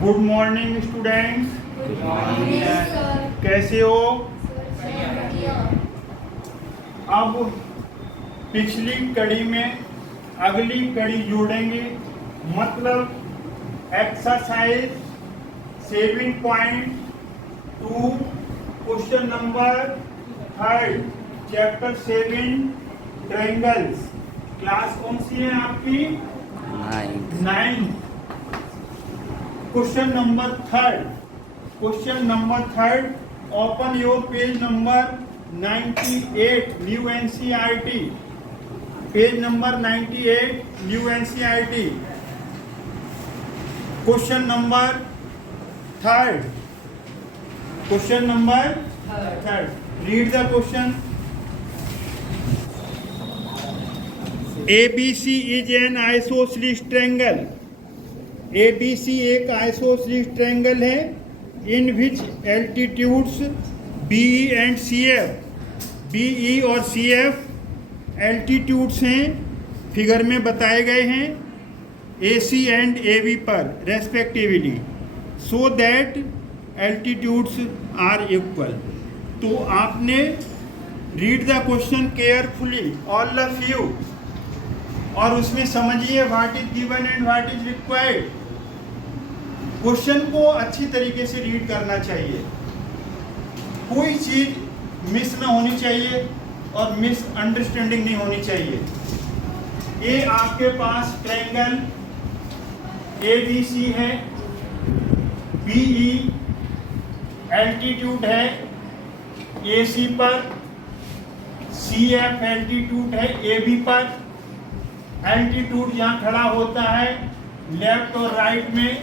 Good morning students. Good morning sir. कैसे हो? बढ़िया। अब पिछली कड़ी में अगली कड़ी जोड़ेंगे, मतलब exercise 7.2 question number 3 chapter 7 triangles. Class कौन सी है आपकी? 9th। Question number 3 open your page number 98 new NCERT. Page number 98 new NCERT. Question number 3 read the question. ABC is an isosceles triangle। ABC एक आइसोसेलेस ट्रायंगल है in which altitudes BE and CF, BE और CF altitudes हैं, figure में बताए गए हैं AC and AB पर respectively, so that altitudes are equal. तो आपने read the question carefully all of you और उसमें समझिए what is given and what is required. Question को अच्छी तरीके से रीड करना चाहिए, कोई चीज मिस ना होनी चाहिए और मिस अंडरस्टैंडिंग नहीं होनी चाहिए। ये आपके पास ट्रायंगल ABC है, BE एल्टीट्यूड है AC पर, CF एल्टीट्यूड है AB पर। एल्टीट्यूड यहाँ खड़ा होता है लेफ्ट और राइट में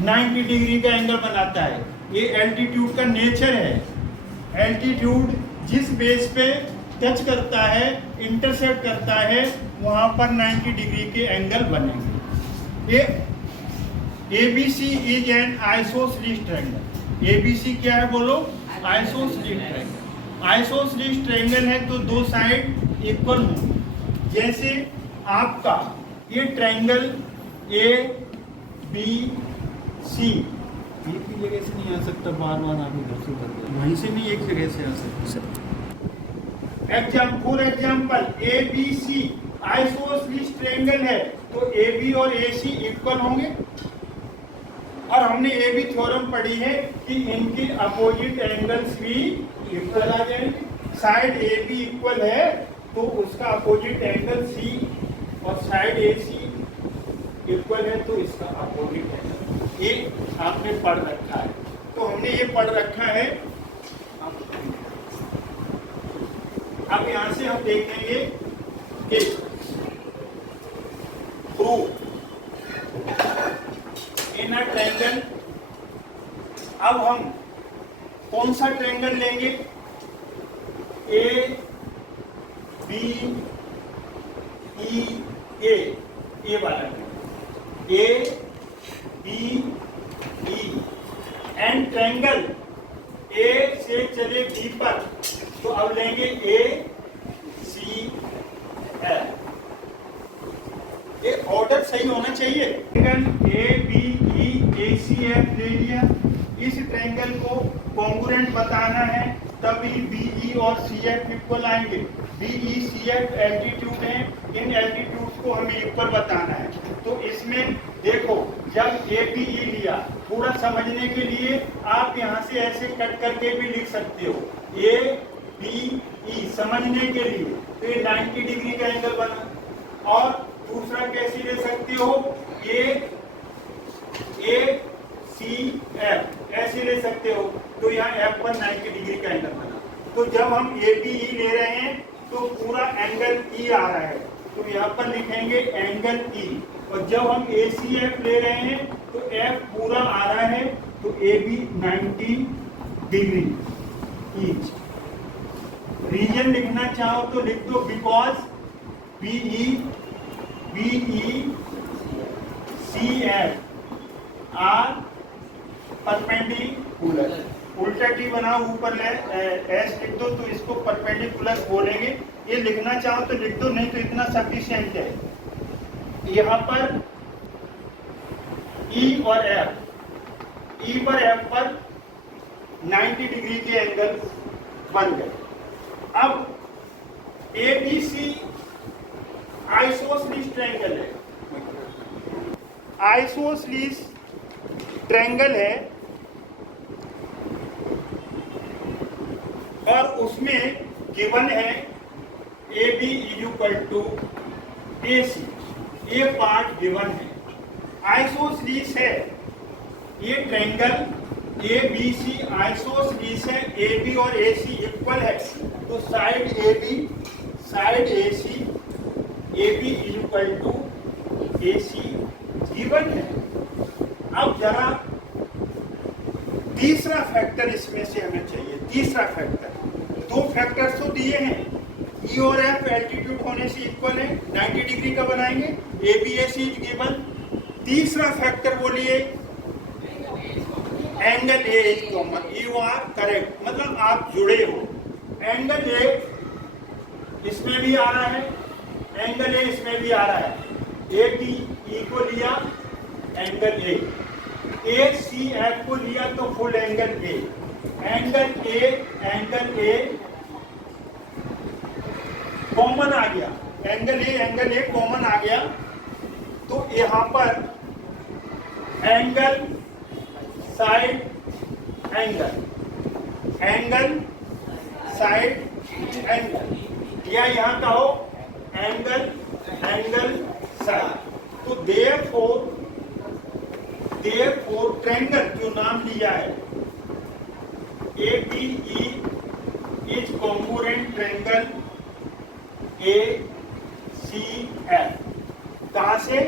90 डिग्री का एंगल बनाता है। ये एल्टीट्यूड का नेचर है। एल्टीट्यूड जिस बेस पे टच करता है, इंटरसेक्ट करता है, वहाँ पर 90 डिग्री के एंगल बनेंगे। ये ABC is an isosceles triangle. ABC क्या है बोलो? Isosceles triangle. आइसोसेलेस ट्रायंगल है तो दो साइड इक्वल होंगे। जैसे आपका ये ट्रायंगल ABC एक ही जगह से नहीं आ सकता, बार बार आप इधर से वहीं से नहीं, एक जगह से आ सकता। For example ABC isosceles triangle है तो AB और AC इक्वल होंगे। और हमने ये भी थ्योरम पढ़ी है कि इनके अपोजिट एंगल्स भी इक्वल आ जाएंगे। साइड AB इक्वल है तो उसका अपोजिट एंगल C, और साइड AC इक्वल है तो इसका अपोजिट एंगल। ये आपने पढ़ रखा है, तो हमने ये पढ़ रखा है। अब यहां से हम देखेंगे कि प्रूफ इन अ ट्रायंगल। अब हम कौन सा ट्रायंगल लेंगे? ABE ये वाला ABE एंड ट्रायंगल A से चले B पर, तो अब लेंगे ACF। ये ऑर्डर सही होना चाहिए। ट्रायंगल ABE ACF ले लिया। इस ट्रायंगल को कॉन्ग्रुएंट बताना है, तभी BE और CF इक्वल आएंगे। BE CF एल्टीट्यूड है, इन एल्टीट्यूड्स को हमें इक्वल बताना है। तो इसमें देखो, जब ABE लिया, पूरा समझने के लिए आप यहाँ से ऐसे कट करके भी लिख सकते हो ABE समझने के लिए, तो ये 90 डिग्री का एंगल बना। और दूसरा कैसे ले सकते हो? ACF ऐसे ले सकते हो, तो यहाँ F पर 90 डिग्री का एंगल बना। तो जब हम ABE ले रहे हैं तो पूरा एंगल E आ रहा है, तो यहाँ पर लिखेंगे एंगल E। और जब हम ACF ले रहे हैं तो F पूरा आ रहा है, तो AB 90 डिग्री ईच। रीजन लिखना चाहो तो लिख दो, because BE CF are perpendicular. उल्टा टी बनाओ, ऊपर एस लिख दो, तो इसको परपेंडिकुलर बोलेंगे। ये लिखना चाहो तो लिख दो, नहीं तो इतना सफिशिएंट है। यहाँ पर E और F ई पर एफ पर 90 डिग्री के एंगल बन गए। अब एबीसी आइसोसेलेस ट्रायंगल है, आइसोसेलेस ट्रायंगल है और उसमें गिवन है A B equal to A C, ये पार्ट गिवन है। आइसोसेलेस है ये triangle A B C, isosceles है, ए बी और ए सी इक्वल है, तो side A B side A C, A B equal to A C given है। अब जरा तीसरा फैक्टर इसमें से हमें चाहिए, तीसरा फैक्टर। दो फैक्टर्स तो दिए हैं, ई और एफ एल्टीट्यूड होने से इक्वल है, 90 डिग्री का बनाएंगे, A B A C is given. तीसरा फैक्टर बोलिए angle A is common, you are correct, मतलब आप जुड़े हो। एंगल ए इसमें भी आ रहा है, एंगल ए इसमें भी आ रहा है, ए टी ई को लिया एंगल ए सी एफ को लिया तो full angle A, angle A common आ गया, एंगल ए कॉमन आ गया, तो यहां पर angle side angle side angle, या यहां का हो एंगल साइड। तो देयरफॉर ट्रायंगल जो नाम लिया है A B E is congruent triangle A C F. कहां से?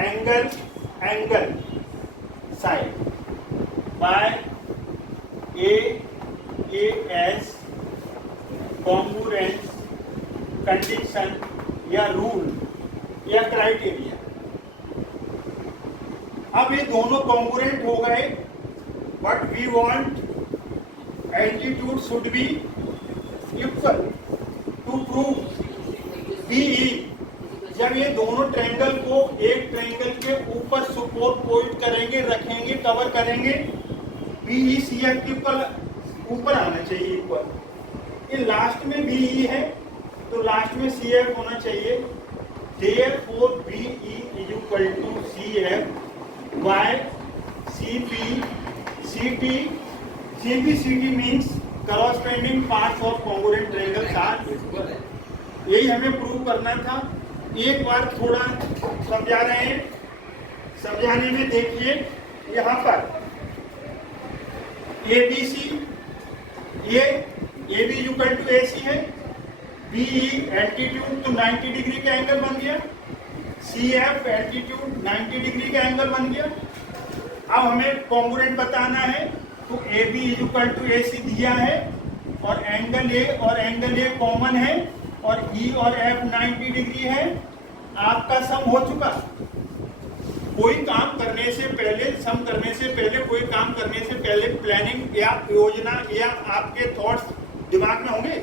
Angle side by A S congruence condition या रूल या क्राइटेरिया। अब ये दोनों कॉन्ग्रुएंट हो गए, but we want altitude should be equal to prove BE. जब ये दोनों ट्रायंगल को एक ट्रायंगल के ऊपर सुपरपोज करेंगे, रखेंगे, कवर करेंगे, बीई सी एफ के ऊपर आना चाहिए इक्वल। ये लास्ट में बीई है तो लास्ट में सी एफ होना चाहिए। Therefore BE is equal to C F by CP means corresponding parts of congruent triangles are equal। यही हमें प्रूव करना था। एक बार थोड़ा समझा रहे हैं, समझाने में देखिए यहाँ पर ABC, ये AB इक्वल टू AC है, BE एल्टीट्यूड तो 90 डिग्री का एंगल बन गया, CF एल्टीट्यूड 90 डिग्री का एंगल बन गया। अब हमें कॉन्ग्रुएंट बताना है, तो AB इक्वल टू AC दिया है और एंगल ए कॉमन है और E और F 90 डिग्री है। आपका सम हो चुका। कोई काम करने से पहले, सम करने से पहले, कोई काम करने से पहले प्लानिंग या योजना या आपके थॉट्स दिमाग में होंगे।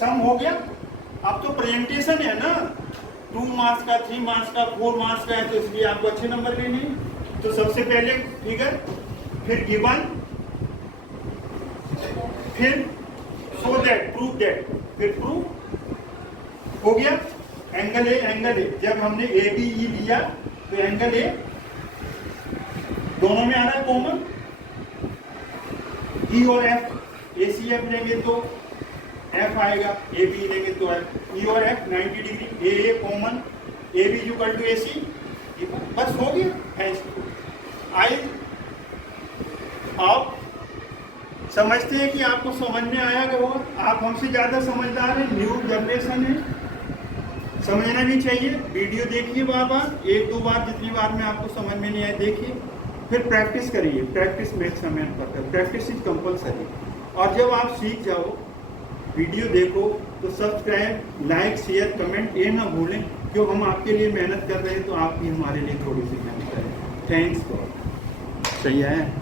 सम हो गया, अब तो प्रेजेंटेशन है ना, 2 मार्क्स का, 3 मार्क्स का, 4 मार्क्स का है, तो इसलिए आपको अच्छे नंबर लेने। तो सबसे पहले फिगर, फिर गिवन, फिर सो दैट, प्रूव दैट, फिर प्रूव हो गया। एंगल ए, जब हमने ए बी ई लिया तो एंगल ए दोनों में आ रहा है कॉमन। ई और एफ, ए सी एफ लेंगे तो एफ आएगा, ए बी लेंगे तो एफ, ई और F 90 degree, A common, A B equal to A C, बस हो गया है। आप समझते हैं कि आपको समझ में आया होगा। आप हमसे ज़्यादा समझदार हैं, न्यू जनरेशन है, समझना भी चाहिए। वीडियो देखिए बार बार, 1-2 बार, जितनी बार में आपको समझ में नहीं आए देखिए, फिर प्रैक्टिस करिए। Practice makes a man perfect, practice is compulsory. और जब आप सीख जाओ, वीडियो देखो, तो सब्सक्राइब, लाइक, शेयर, कमेंट ये ना भूलें। क्यों हम आपके लिए मेहनत कर रहे हैं तो आप भी हमारे लिए थोड़ी सी मेहनत करें। Thanks God. सही है।